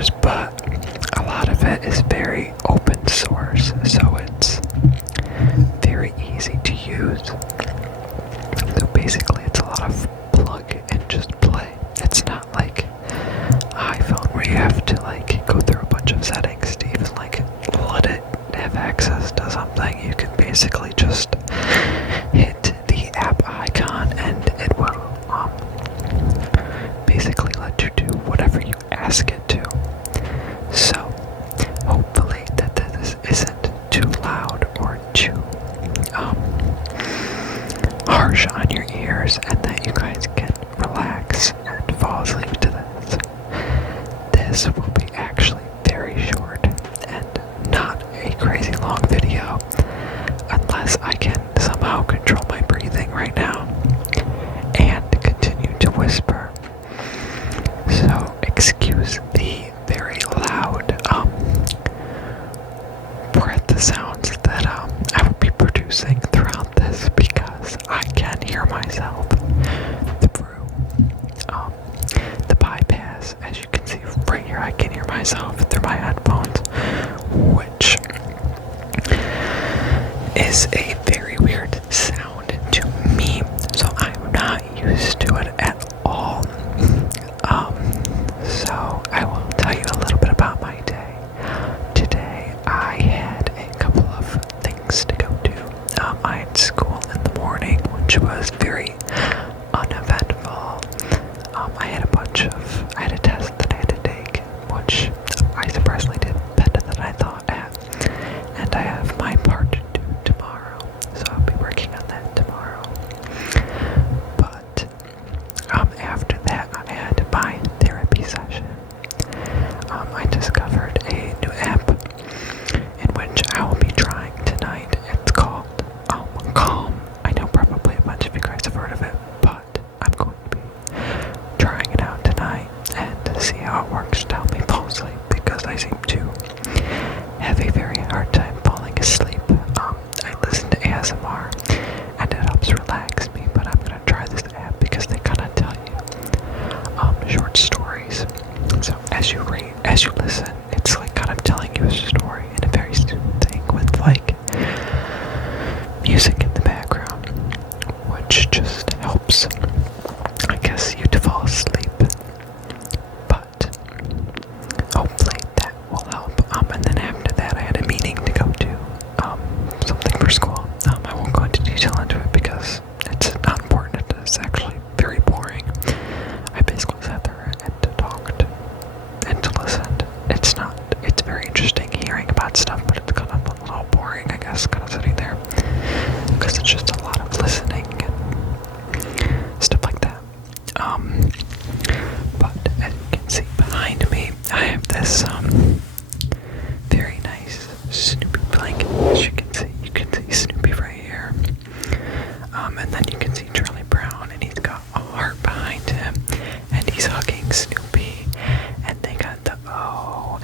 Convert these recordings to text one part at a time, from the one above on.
source, but a lot of it is very open source, so it's very easy to use. So basically it's a lot of plug and just play. It's not like iPhone where you have to like go through a bunch of settings to even like let it have access to something. You can basically just hit the app icon and it will basically let you do whatever you ask it to. So hopefully that this isn't too loud or too harsh on your ears, and that you guys can relax and fall asleep to this. This will be actually very short and not a crazy long video, unless I can somehow control my breathing right now and continue to whisper. So excuse the very loud breath sounds that I will be producing throughout this, because I can hear myself through the bypass. As you can see right here, I can hear myself through my headphones, which is a very weird sound to me, so I'm not used to it at all. So I will tell you a little bit about my day. Today I had a couple of things to go to. I had school in the morning, which was very uneventful. I had a test that I had to take, which I surprisingly did better than I thought at. And I have my part due tomorrow, so I'll be working on that tomorrow. But after that, I had my therapy session. I discovered a new app in which I will be trying tonight. It's called Calm. I know probably a bunch of you guys have heard of it, but I'm going to be trying it out tonight and see how it works to help me fall asleep, because I seem to have a very hard time falling asleep. I listen to ASMR and it helps relax me, but I'm gonna try this app because they kind of tell you short stories. So as you read, as you listen, it's like kind of telling you a story in a very soothing with like music in the background, which just helps, I guess, you to fall asleep. But hopefully that will help. And then after that, I had a meeting to go to, something for school. I won't go into detail into it because it's not important. It's actually very boring. I basically sat there and talked and listened. It's very interesting hearing about stuff, but it's kind of a little boring, I guess, kind of sitting there, because it's just a lot of listening and stuff like that. But as you can see behind me, I have this very nice Snoopy blanket. As you can see Snoopy right here. And then you can see Charlie Brown, and he's got a heart behind him, and he's hugging Snoopy, and they got the O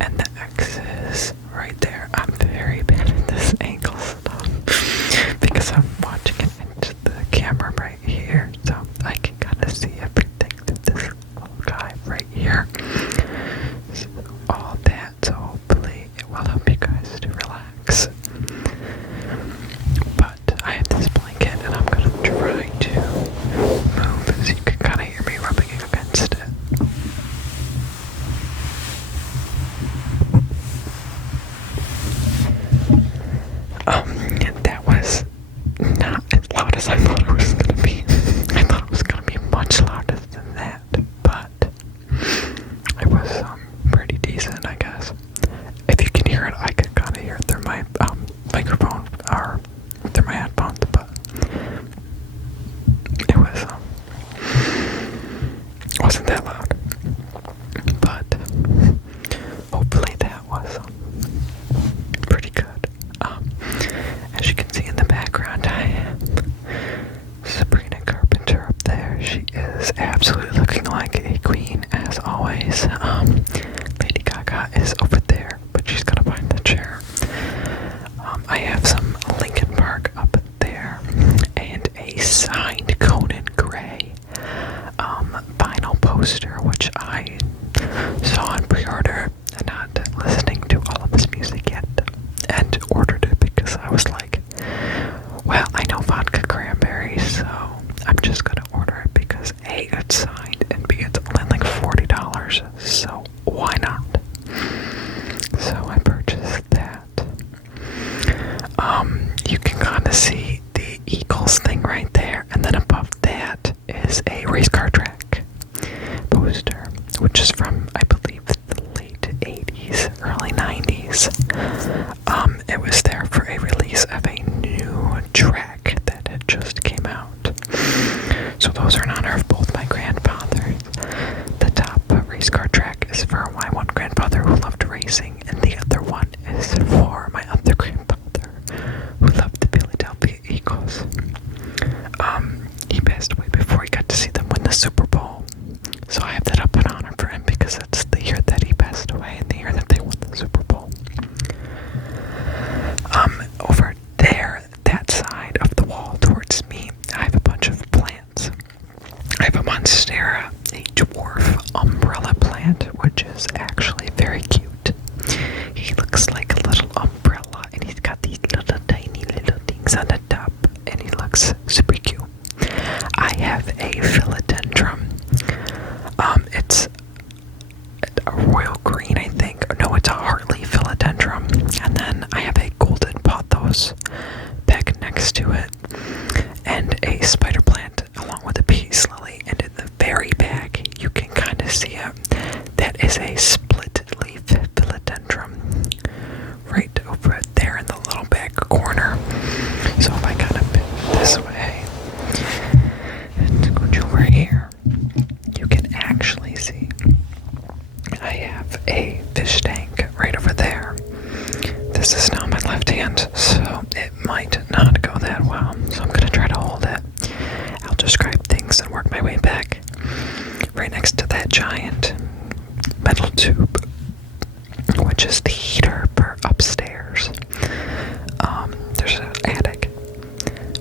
and the X's right there. I'm very bad at this angle stuff because I'm watching it into the camera right here, so I can kind of see everything through this little guy right here. So all that, so hopefully it will help you guys to relax. But I have this blanket and I'm gonna try to move so you can kind of hear me rubbing against it. That was not as loud as I thought it was gonna be. I thought it was gonna be much louder than that, but it was pretty decent, I guess. If you can hear it, I can kind of hear it through my microphone or through my headphones, but it wasn't that loud. But hopefully that was pretty good. As you can see in the background, I have Sabrina Carpenter up there. She is absolutely looking like a queen, as always. Lady Gaga is over there, but she's gonna find the chair. I have some Linkin Park up there, and a signed Conan Gray vinyl poster, which I saw on race car track poster, which is from, I believe, the late 80s, early 90s. It was there for a release of a new track that had just came out. So those are in honor of both my grandfathers. The top race car track is for my one grandfather who loved racing, and the other one is for my other grandfather who loved the Philadelphia Eagles. He passed away before he got to see them win the Super Bowl. So I have that up in honor for him because it's the year that he passed away and the year that they won the Super Bowl. Over there, that side of the wall towards me, I have a bunch of plants. I have a Monstera, a dwarf umbrella plant, which is actually very cute. He looks like a little umbrella, and he's got these little tiny little things on the top, and he looks super cute. I have a philodendron. It's a royal green, I think. No, it's a Hartley philodendron. And then I have a golden pothos back next to it, and a spider plant along with a peace lily. And in the very back, you can kind of see it. That is a split leaf philodendron right over there in the little back corner. So if I kind of put it this way and go over here, you can actually see I have a fish tank right over there. This is now my left hand, so it might not go that well. So I'm going to try to hold it. I'll describe things and work my way back. Right next to that giant metal tube, which is the heater for upstairs. There's an attic.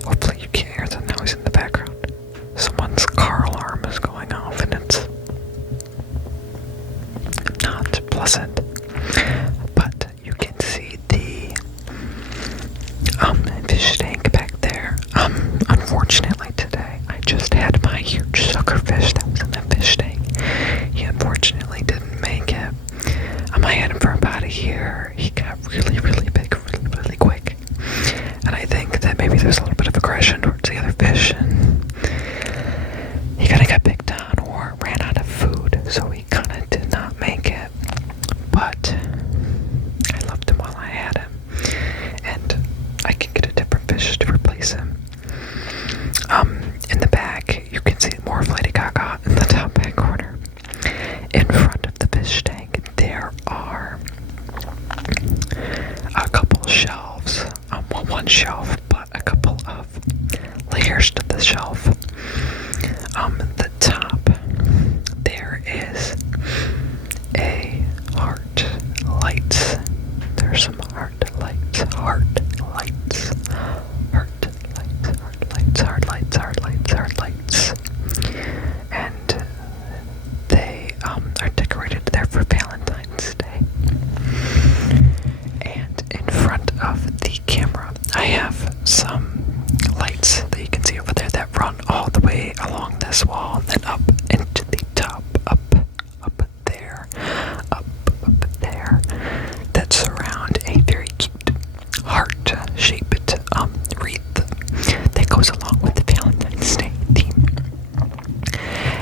Hopefully you can't hear the noise in the background. Someone's car alarm is going off and it's not pleasant. But you can see the fish tank back there. Unfortunately today I just had my huge suckerfish that was in the fish tank. He unfortunately didn't make it. I had him for about a year. He got really, really big, really, really quick. And I think that maybe there's a little bit of aggression towards the other fish, and he kind of got picked on or ran out of food, so he kind of did not make it. But I loved him while I had him, and I can get a different fish to replace him. In the back, you can see more of Lady Gaga in the top back corner. In front of the fish tank, there are a couple shelves. Well, one shelf, but a couple of layers to the shelf. The top, there is a heart lights. There's some heart lights, heart lights, heart lights, heart lights, heart lights, heart lights, heart lights. And they are decorated there for Valentine's Day. And in front of the camera, I have some lights that you can see over there that run all the way along this wall and then up into the top, up there, up there, that surround a very cute heart-shaped wreath that goes along with the Valentine's Day theme.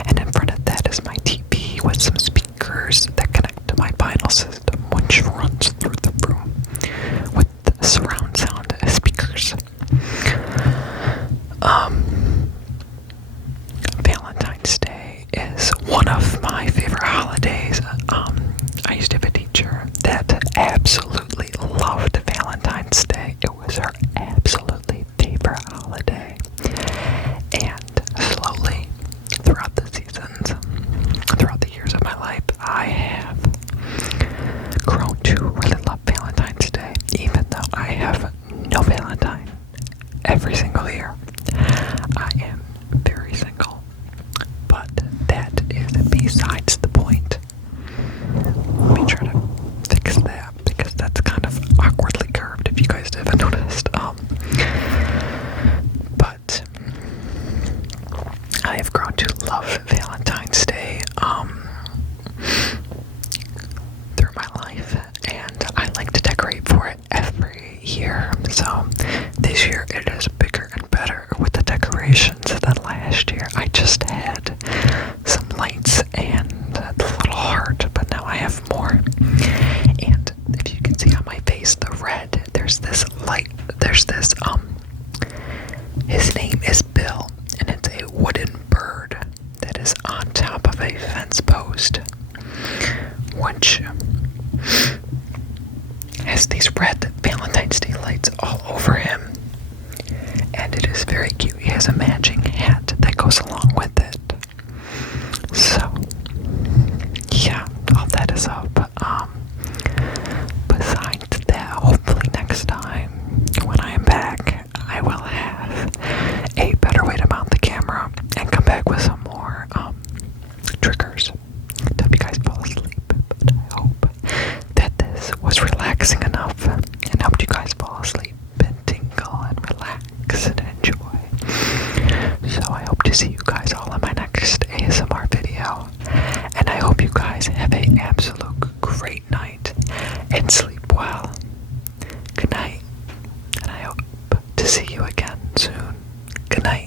And in front of that is my TV with some speakers that connect to my vinyl system, which runs through the room with surround sound speakers. Valentine's Day is one of my favorite holidays. I used to have a teacher that absolutely loved Valentine's Day. It was her absolutely favorite holiday. And slowly, throughout the seasons, throughout the years of my life, I have grown to really love Valentine's Day, even though I have no Valentine every single year. I am very single, but that is besides the point. Let me try to fix that because that's kind of awkwardly curved if you guys haven't noticed. But I have grown to love Valentine's Day through my life, and I like to decorate for it every year. So this year it is bigger and better with the decorations than last year. I just had some lights and the little heart, but now I have more. And if you can see on my face, the red, there's this light, his name is Bill, and it's a wooden bird that is on top of a fence post, which has these red Valentine's Day lights all over him. And it is very cute. He has a matching hat that goes along with it. So, yeah, all that is up. Besides that, hopefully next time when I am back, I will have a better way to mount the camera and come back with some more triggers to help you guys fall asleep. But I hope that this was relaxing enough and helped you guys fall asleep and tingle and relax and enjoy. So I hope to see you guys all in my next ASMR video. And I hope you guys have an absolute great night and sleep well. Good night. And I hope to see you again soon. Good night.